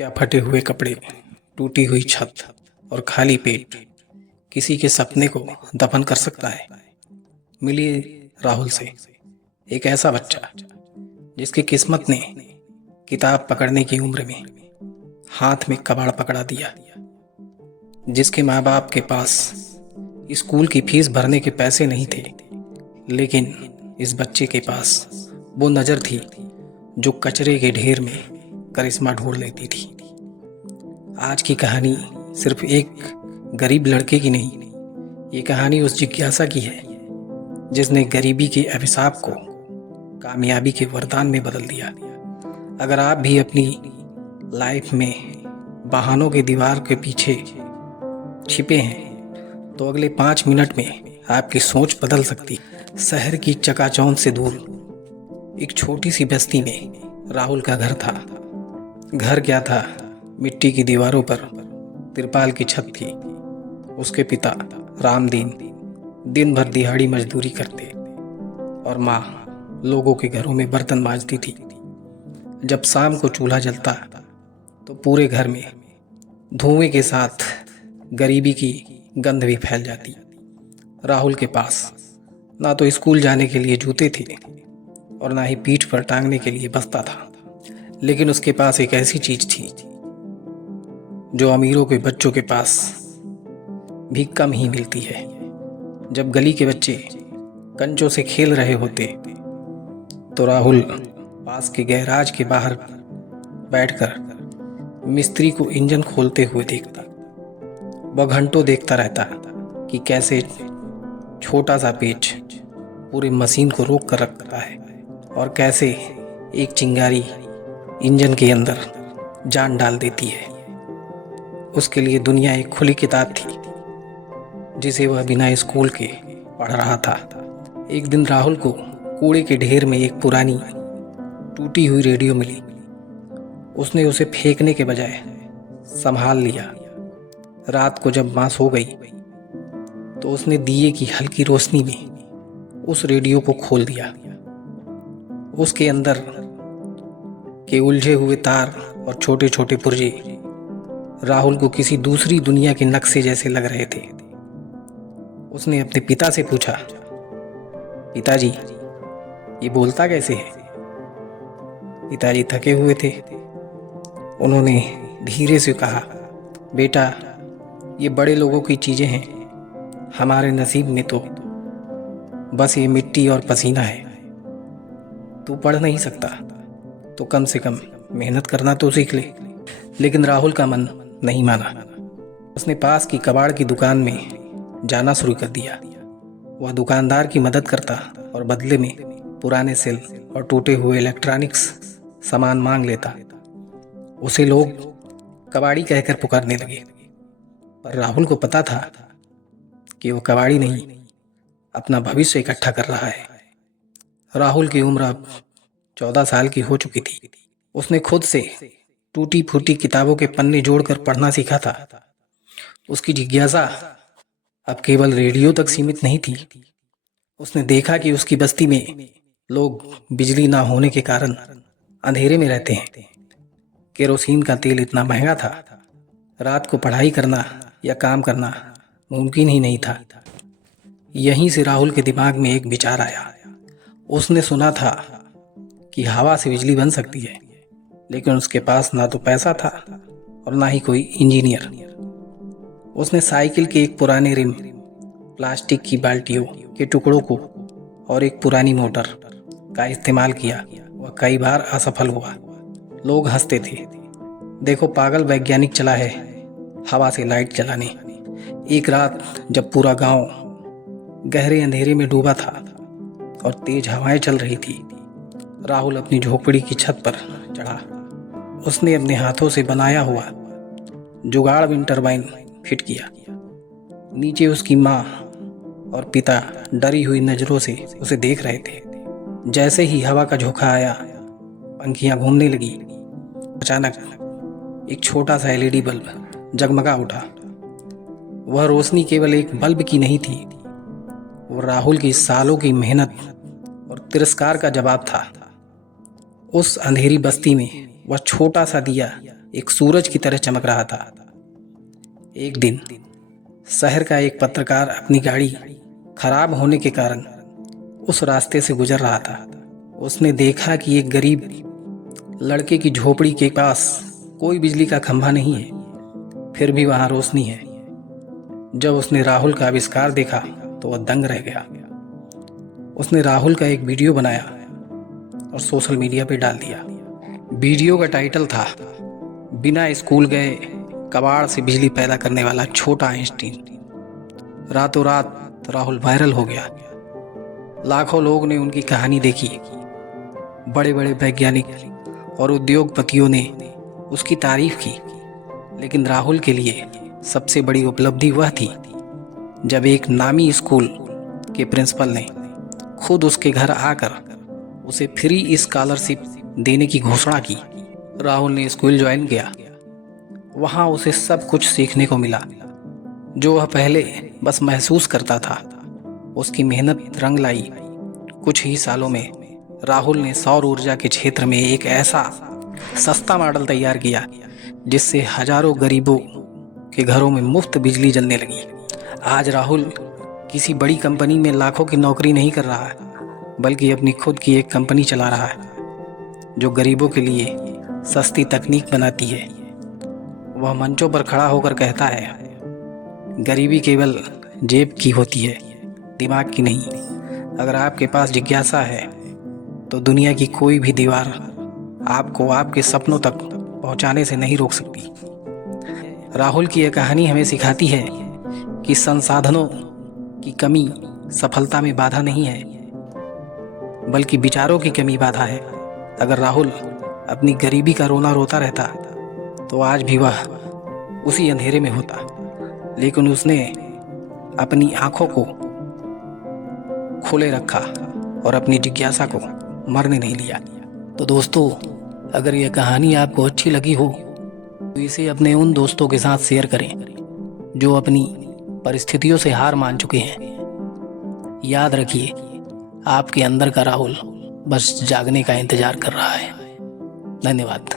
क्या फटे हुए कपड़े, टूटी हुई छत और खाली पेट किसी के सपने को दफन कर सकता है। मिलिए राहुल से, एक ऐसा बच्चा जिसकी किस्मत ने किताब पकड़ने की उम्र में हाथ में कबाड़ पकड़ा दिया, जिसके माँ बाप के पास स्कूल की फीस भरने के पैसे नहीं थे, लेकिन इस बच्चे के पास वो नज़र थी जो कचरे के ढेर में करिश्मा ढूंढ लेती थी। आज की कहानी सिर्फ एक गरीब लड़के की नहीं, ये कहानी उस जिज्ञासा की है जिसने गरीबी के अभिशाप को कामयाबी के वरदान में बदल दिया। अगर आप भी अपनी लाइफ में बहानों के दीवार के पीछे छिपे हैं तो अगले 5 मिनट में आपकी सोच बदल सकती। शहर की चकाचौंध से दूर एक छोटी सी बस्ती में राहुल का घर था। घर क्या था, मिट्टी की दीवारों पर तिरपाल की छत थी। उसके पिता रामदीन दिन भर दिहाड़ी मजदूरी करते और माँ लोगों के घरों में बर्तन मांजती थी। जब शाम को चूल्हा जलता तो पूरे घर में धुएं के साथ गरीबी की गंध भी फैल जाती। राहुल के पास ना तो स्कूल जाने के लिए जूते थे और ना ही पीठ पर टांगने के लिए बस्ता था, लेकिन उसके पास एक ऐसी चीज थी जो अमीरों के बच्चों के पास भी कम ही मिलती है। जब गली के बच्चे कंचों से खेल रहे होते तो राहुल पास के गैराज के बाहर बैठकर मिस्त्री को इंजन खोलते हुए देखता। वह घंटों देखता रहता कि कैसे छोटा सा पेच पूरी मशीन को रोक कर रखता है और कैसे एक चिंगारी इंजन के अंदर जान डाल देती है। उसके लिए दुनिया एक खुली किताब थी जिसे वह बिना स्कूल के पढ़ रहा था। एक दिन राहुल को कूड़े के ढेर में एक पुरानी टूटी हुई रेडियो मिली। उसने उसे फेंकने के बजाय संभाल लिया। रात को जब मां सो गई तो उसने दिए की हल्की रोशनी में उस रेडियो को खोल दिया। उसके अंदर के उलझे हुए तार और छोटे छोटे पुर्जे राहुल को किसी दूसरी दुनिया के नक्शे जैसे लग रहे थे। उसने अपने पिता से पूछा, पिताजी ये बोलता कैसे है? पिताजी थके हुए थे। उन्होंने धीरे से कहा, बेटा ये बड़े लोगों की चीजें हैं, हमारे नसीब में तो बस ये मिट्टी और पसीना है। तू पढ़ नहीं सकता तो कम से कम मेहनत करना तो सीख ले। लेकिन राहुल का मन नहीं माना। उसने पास की कबाड़ की दुकान में जाना शुरू कर दिया। वह दुकानदार की मदद करता और बदले में पुराने सेल और टूटे हुए इलेक्ट्रॉनिक्स सामान मांग लेता। उसे लोग कबाड़ी कहकर पुकारने लगे, पर राहुल को पता था कि वो कबाड़ी नहीं, अपना भविष्य इकट्ठा कर रहा है। राहुल की उम्र अब 14 साल की हो चुकी थी। उसने खुद से टूटी फूटी किताबों के पन्ने जोड़कर पढ़ना सीखा था। उसकी जिज्ञासा अब केवल रेडियो तक सीमित नहीं थी। उसने देखा कि उसकी बस्ती में लोग बिजली ना होने के कारण अंधेरे में रहते हैं। केरोसिन का तेल इतना महंगा था, रात को पढ़ाई करना या काम करना मुमकिन ही नहीं था। यहीं से राहुल के दिमाग में एक विचार आया। उसने सुना था कि हवा से बिजली बन सकती है, लेकिन उसके पास ना तो पैसा था और ना ही कोई इंजीनियर। उसने साइकिल के एक पुराने रिम, प्लास्टिक की बाल्टियों के टुकड़ों को और एक पुरानी मोटर का इस्तेमाल किया। वह कई बार असफल हुआ। लोग हंसते थे, देखो पागल वैज्ञानिक चला है हवा से लाइट जलाने। एक रात जब पूरा गांव गहरे अंधेरे में डूबा था और तेज हवाएं चल रही थी, राहुल अपनी झोपड़ी की छत पर चढ़ा। उसने अपने हाथों से बनाया हुआ जुगाड़ विंड टरबाइन फिट किया। नीचे उसकी माँ और पिता डरी हुई नजरों से उसे देख रहे थे। जैसे ही हवा का झोंका आया, पंखियां घूमने लगी। अचानक एक छोटा सा एलईडी बल्ब जगमगा उठा। वह रोशनी केवल एक बल्ब की नहीं थी, वो राहुल की सालों की मेहनत और तिरस्कार का जवाब था। उस अंधेरी बस्ती में वह छोटा सा दिया एक सूरज की तरह चमक रहा था। एक दिन शहर का एक पत्रकार अपनी गाड़ी खराब होने के कारण उस रास्ते से गुजर रहा था। उसने देखा कि एक गरीब लड़के की झोपड़ी के पास कोई बिजली का खंभा नहीं है, फिर भी वहां रोशनी है। जब उसने राहुल का आविष्कार देखा तो वह दंग रह गया। उसने राहुल का एक वीडियो बनाया और सोशल मीडिया पे डाल दिया। वीडियो का टाइटल था, बिना स्कूल गए कबाड़ से बिजली पैदा करने वाला छोटा आइंस्टीन। रातों रात राहुल वायरल हो गया। लाखों लोग ने उनकी कहानी देखी। बड़े बड़े वैज्ञानिक और उद्योगपतियों ने उसकी तारीफ की। लेकिन राहुल के लिए सबसे बड़ी उपलब्धि वह थी जब एक नामी स्कूल के प्रिंसिपल ने खुद उसके घर आकर उसे फ्री स्कॉलरशिप देने की घोषणा की। राहुल ने स्कूल ज्वाइन किया। वहाँ उसे सब कुछ सीखने को मिला जो वह पहले बस महसूस करता था। उसकी मेहनत रंग लाई। कुछ ही सालों में राहुल ने सौर ऊर्जा के क्षेत्र में एक ऐसा सस्ता मॉडल तैयार किया जिससे हजारों गरीबों के घरों में मुफ्त बिजली जलने लगी। आज राहुल किसी बड़ी कंपनी में लाखों की नौकरी नहीं कर रहा है, बल्कि अपनी खुद की एक कंपनी चला रहा है जो गरीबों के लिए सस्ती तकनीक बनाती है। वह मंचों पर खड़ा होकर कहता है, गरीबी केवल जेब की होती है, दिमाग की नहीं। अगर आपके पास जिज्ञासा है तो दुनिया की कोई भी दीवार आपको आपके सपनों तक पहुंचाने से नहीं रोक सकती। राहुल की यह कहानी हमें सिखाती है कि संसाधनों की कमी सफलता में बाधा नहीं है, बल्कि विचारों की कमी बाधा है। अगर राहुल अपनी गरीबी का रोना रोता रहता तो आज भी वह उसी अंधेरे में होता, लेकिन उसने अपनी आंखों को खोले रखा और अपनी जिज्ञासा को मरने नहीं लिया। तो दोस्तों, अगर यह कहानी आपको अच्छी लगी हो तो इसे अपने उन दोस्तों के साथ शेयर करें जो अपनी परिस्थितियों से हार मान चुके हैं। याद रखिए, आपके अंदर का राहुल बस जागने का इंतजार कर रहा है। धन्यवाद।